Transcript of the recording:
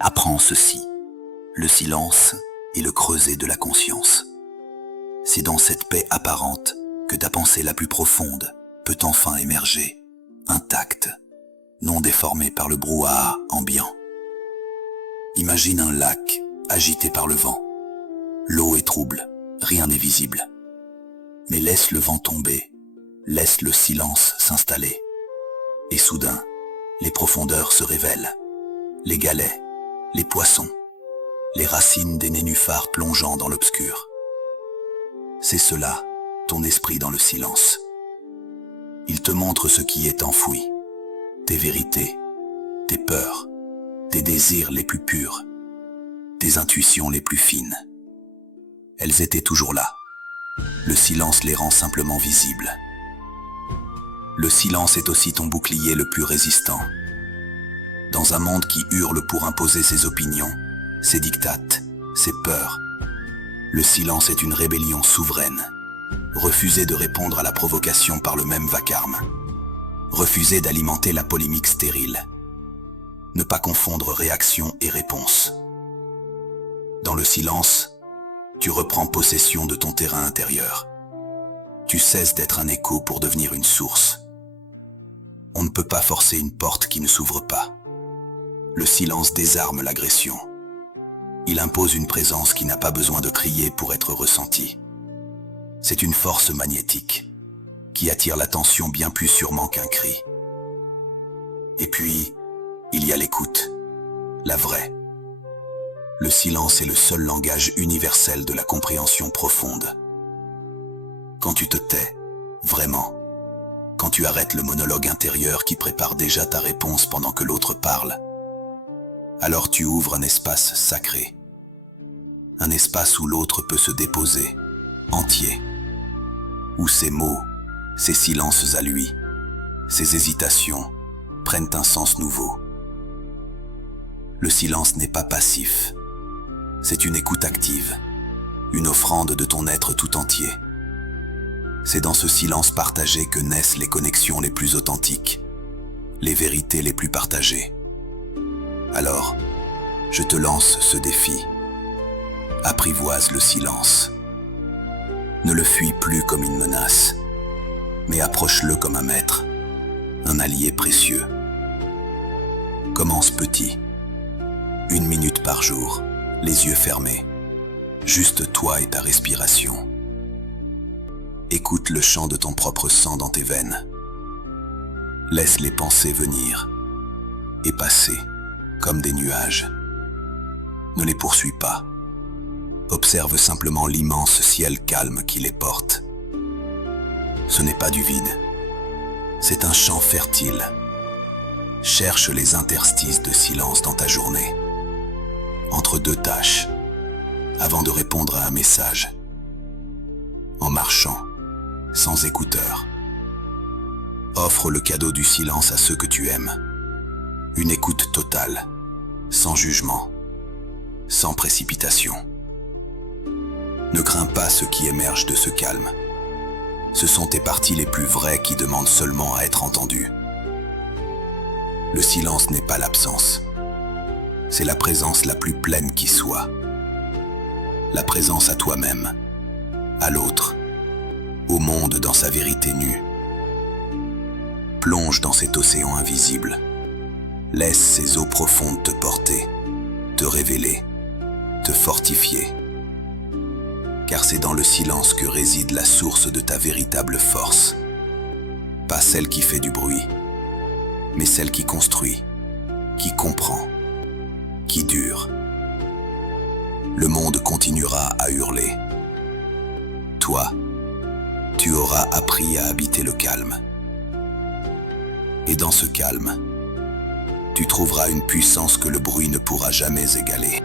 Apprends ceci. Le silence est le creuset de la conscience. C'est dans cette paix apparente que ta pensée la plus profonde peut enfin émerger, intacte, non déformée par le brouhaha ambiant. Imagine un lac agité par le vent. L'eau est trouble, rien n'est visible. Mais laisse le vent tomber, laisse le silence s'installer. Et soudain, les profondeurs se révèlent. Les galets, les poissons, les racines des nénuphars plongeant dans l'obscur. C'est cela, ton esprit dans le silence. Il te montre ce qui est enfoui, tes vérités, tes peurs, tes désirs les plus purs, tes intuitions les plus fines. Elles étaient toujours là. Le silence les rend simplement visibles. Le silence est aussi ton bouclier le plus résistant. Dans un monde qui hurle pour imposer ses opinions, ses dictates, ses peurs, le silence est une rébellion souveraine. Refuser de répondre à la provocation par le même vacarme. Refuser d'alimenter la polémique stérile. Ne pas confondre réaction et réponse. Dans le silence, tu reprends possession de ton terrain intérieur. Tu cesses d'être un écho pour devenir une source. On ne peut pas forcer une porte qui ne s'ouvre pas. Le silence désarme l'agression. Il impose une présence qui n'a pas besoin de crier pour être ressentie. C'est une force magnétique qui attire l'attention bien plus sûrement qu'un cri. Et puis, il y a l'écoute, la vraie. Le silence est le seul langage universel de la compréhension profonde. Quand tu te tais, vraiment, quand tu arrêtes le monologue intérieur qui prépare déjà ta réponse pendant que l'autre parle, alors tu ouvres un espace sacré. Un espace où l'autre peut se déposer, entier. Où ses mots, ses silences à lui, ses hésitations prennent un sens nouveau. Le silence n'est pas passif. C'est une écoute active, une offrande de ton être tout entier. C'est dans ce silence partagé que naissent les connexions les plus authentiques, les vérités les plus partagées. Alors, je te lance ce défi. Apprivoise le silence. Ne le fuis plus comme une menace, mais approche-le comme un maître, un allié précieux. Commence petit. 1 minute par jour, les yeux fermés. Juste toi et ta respiration. Écoute le chant de ton propre sang dans tes veines. Laisse les pensées venir et passer comme des nuages. Ne les poursuis pas. Observe simplement l'immense ciel calme qui les porte. Ce n'est pas du vide. C'est un champ fertile. Cherche les interstices de silence dans ta journée. Entre deux tâches, avant de répondre à un message. En marchant, sans écouteurs. Offre le cadeau du silence à ceux que tu aimes. Une écoute totale, sans jugement, sans précipitation. Ne crains pas ce qui émerge de ce calme. Ce sont tes parties les plus vraies qui demandent seulement à être entendues. Le silence n'est pas l'absence. C'est la présence la plus pleine qui soit. La présence à toi-même, à l'autre, au monde dans sa vérité nue. Plonge dans cet océan invisible. Laisse ces eaux profondes te porter, te révéler, te fortifier. Car c'est dans le silence que réside la source de ta véritable force. Pas celle qui fait du bruit, mais celle qui construit, qui comprend, qui dure. Le monde continuera à hurler. Toi, tu auras appris à habiter le calme. Et dans ce calme, tu trouveras une puissance que le bruit ne pourra jamais égaler.